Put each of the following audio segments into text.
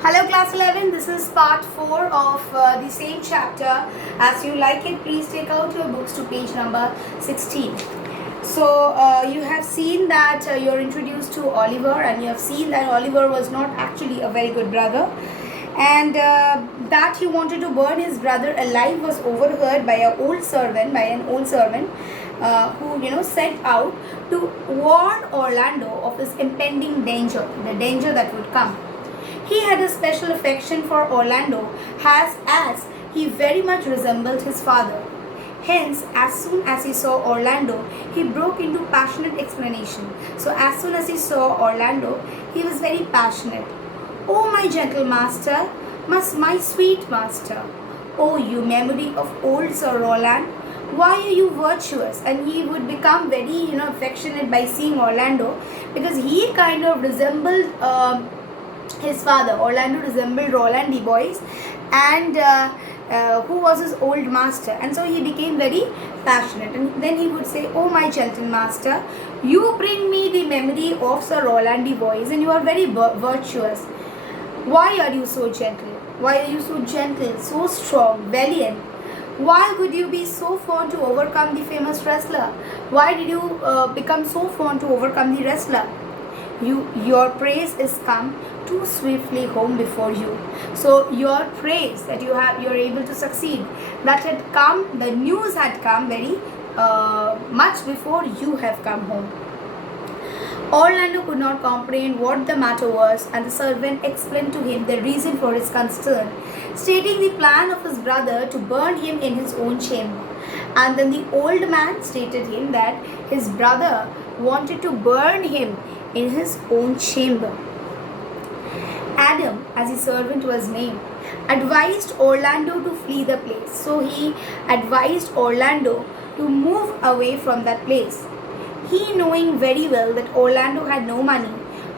Hello class 11, this is part 4 of the same chapter. As you like it, please take out your books to page number 16. So you have seen that you're introduced to Oliver, and you have seen that Oliver was not actually a very good brother, and that he wanted to burn his brother alive was overheard by an old servant, who set out to warn Orlando of his impending danger, the danger that would come. He had a special affection for Orlando as he very much resembled his father. Hence, as soon as he saw Orlando, he broke into passionate explanation. So, as soon as he saw Orlando, he was very passionate. "Oh, my gentle master, my sweet master, oh, you memory of old Sir Roland, why are you virtuous?" And he would become very, affectionate by seeing Orlando, because he kind of resembled his father. Orlando resembled Roland the boys, and who was his old master, and so he became very passionate. And then he would say, "Oh, my gentle master, you bring me the memory of Sir Roland the boys, and you are very virtuous. Why are you so gentle? Why are you so gentle, so strong, valiant? Why would you be so fond to overcome the famous wrestler? Why did you become so fond to overcome the wrestler? Your praise is come too swiftly home before you." So your praise that you're able to succeed, that had come, the news had come very much before you have come home. Orlando could not comprehend what the matter was, and the servant explained to him the reason for his concern, stating the plan of his brother to burn him in his own chamber. And then the old man stated him that his brother wanted to burn him in his own chamber. Adam, as his servant was named, advised Orlando to flee the place. So he advised Orlando to move away from that place. He, knowing very well that Orlando had no money,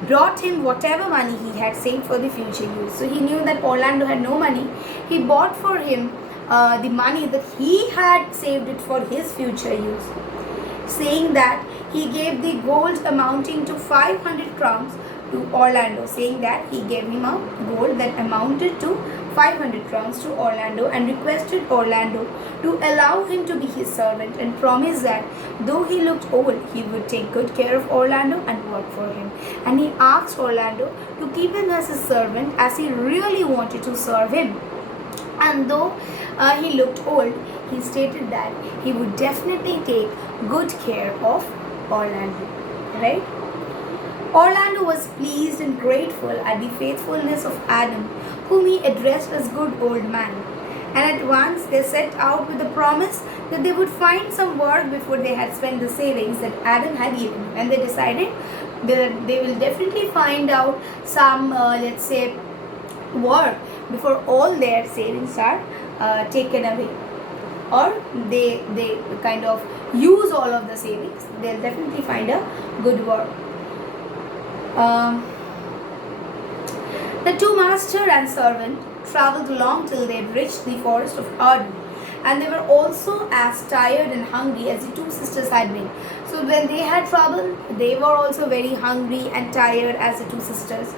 brought him whatever money he had saved for the future use. So he knew that Orlando had no money. He bought for him the money that he had saved it for his future use, saying that he gave the gold amounting to 500 crowns to Orlando, saying that he gave him a gold that amounted to 500 crowns to Orlando, and requested Orlando to allow him to be his servant, and promised that though he looked old, he would take good care of Orlando and work for him. And he asked Orlando to keep him as his servant, as he really wanted to serve him. And though he looked old, he stated that he would definitely take good care of Orlando, right? Orlando was pleased and grateful at the faithfulness of Adam, whom he addressed as good old man. And at once they set out with the promise that they would find some work before they had spent the savings that Adam had given. And they decided that they will definitely find out some, work before all their savings are taken away, or they kind of use all of the savings. They'll definitely find a good work. The two master and servant travelled along till they had reached the forest of Arden, and they were also as tired and hungry as the two sisters had been. So when they had travelled, they were also very hungry and tired as the two sisters.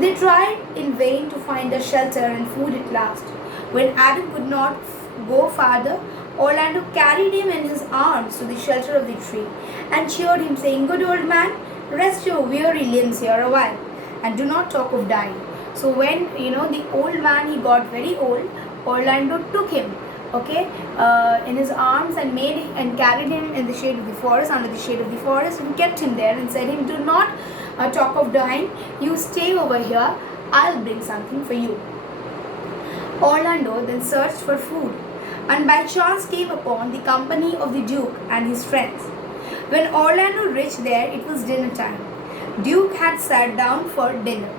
They tried in vain to find a shelter and food at last. When Adam could not go farther, Orlando carried him in his arms to the shelter of the tree, and cheered him, saying, "Good old man, rest your weary limbs here a while, and do not talk of dying." So when the old man, he got very old, Orlando took him, in his arms, and carried him in the shade of the forest, under the shade of the forest, and kept him there, and said him, "Do not talk of dying. You stay over here. I'll bring something for you." Orlando then searched for food, and by chance came upon the company of the Duke and his friends. When Orlando reached there, it was dinner time. Duke had sat down for dinner.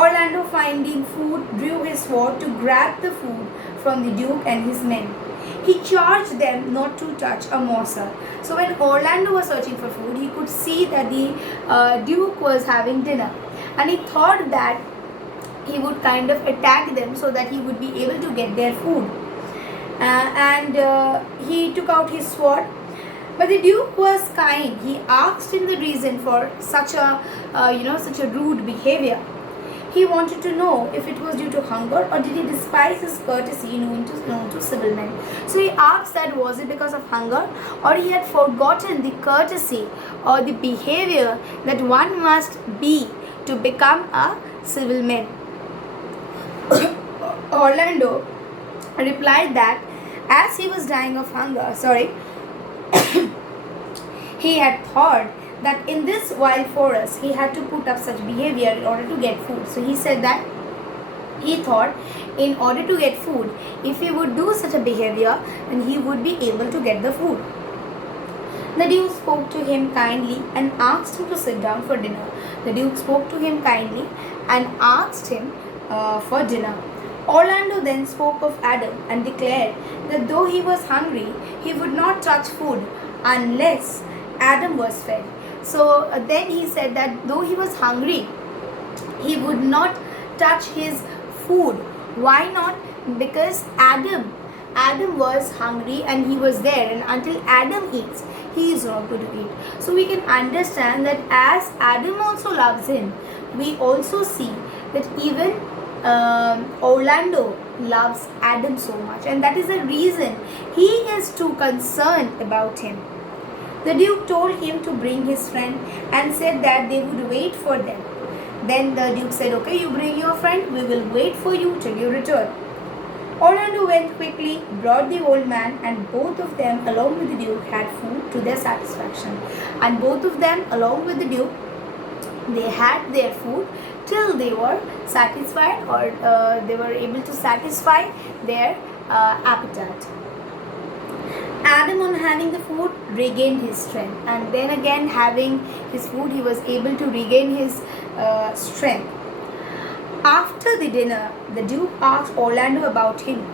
Orlando, finding food, drew his sword to grab the food from the Duke and his men. He charged them not to touch a morsel. So when Orlando was searching for food, he could see that the Duke was having dinner, and he thought that he would kind of attack them so that he would be able to get their food. And he took out his sword, but the Duke was kind. He asked him the reason for such a rude behavior. He wanted to know if it was due to hunger or did he despise his courtesy known to civil men. So he asked that was it because of hunger or he had forgotten the courtesy or the behavior that one must be to become a civil man. Orlando replied that as he was dying of hunger, he had thought that in this wild forest he had to put up such behavior in order to get food. So he said that he thought in order to get food, if he would do such a behavior, then he would be able to get the food. The Duke spoke to him kindly and asked him to sit down for dinner. The Duke spoke to him kindly and asked him for dinner. Orlando then spoke of Adam and declared that though he was hungry, he would not touch food unless Adam was fed. So then he said that though he was hungry, he would not touch his food. Why not? Because Adam was hungry and he was there, and until Adam eats, he is not going to eat. So we can understand that as Adam also loves him, we also see that even Orlando loves Adam so much, and that is the reason he is too concerned about him. The Duke told him to bring his friend and said that they would wait for them. Then the Duke said, okay, you bring your friend, we will wait for you till you return. Orlando went quickly, brought the old man, and both of them along with the Duke had food to their satisfaction. And both of them along with the Duke, they had their food till they were satisfied, or they were able to satisfy their appetite. Adam, on having the food, regained his strength, and then again having his food, he was able to regain his strength. After the dinner, the Duke asked Orlando about him,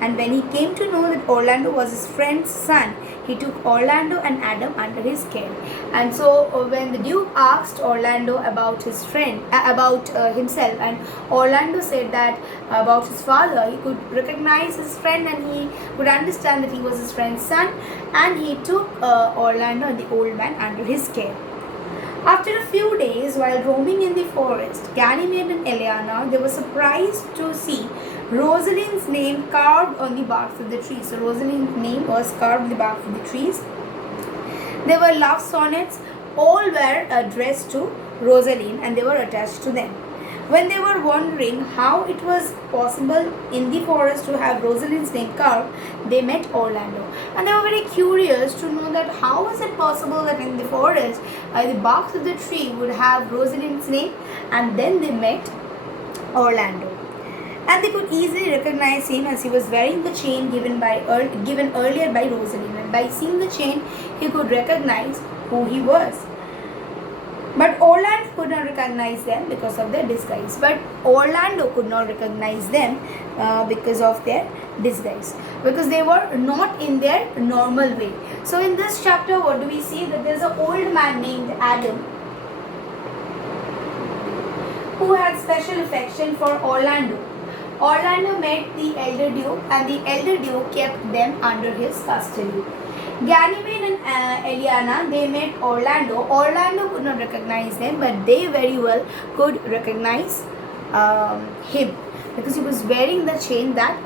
and when he came to know that Orlando was his friend's son, he took Orlando and Adam under his care. And so when the Duke asked Orlando about his friend, about himself, and Orlando said that about his father, he could recognize his friend and he could understand that he was his friend's son, and he took Orlando and the old man under his care. After a few days, while roaming in the forest, Ganymede and Eliana, they were surprised to see Rosalind's name carved on the bark of the trees. So Rosalind's name was carved on the bark of the trees. There were love sonnets, all were addressed to Rosalind and they were attached to them. When they were wondering how it was possible in the forest to have Rosalind's name carved, they met Orlando. And they were very curious to know that how was it possible that in the forest, the bark of the tree would have Rosalind's name, and then they met Orlando. And they could easily recognize him as he was wearing the chain given earlier by Rosalind. And by seeing the chain, he could recognize who he was. But Orlando could not recognize them because of their disguise. But Orlando could not recognize them because of their disguise. Because they were not in their normal way. So in this chapter, what do we see? That there is an old man named Adam who had special affection for Orlando. Orlando met the elder Duke, and the elder Duke kept them under his custody. Ganymede and Eliana, they met Orlando. Orlando could not recognize them, but they very well could recognize him because he was wearing the chain that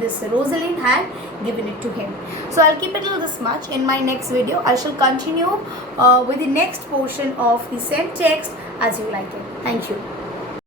this Rosalind had given it to him. So I'll keep it till this much. In my next video, I shall continue with the next portion of the same text as you like it. Thank you.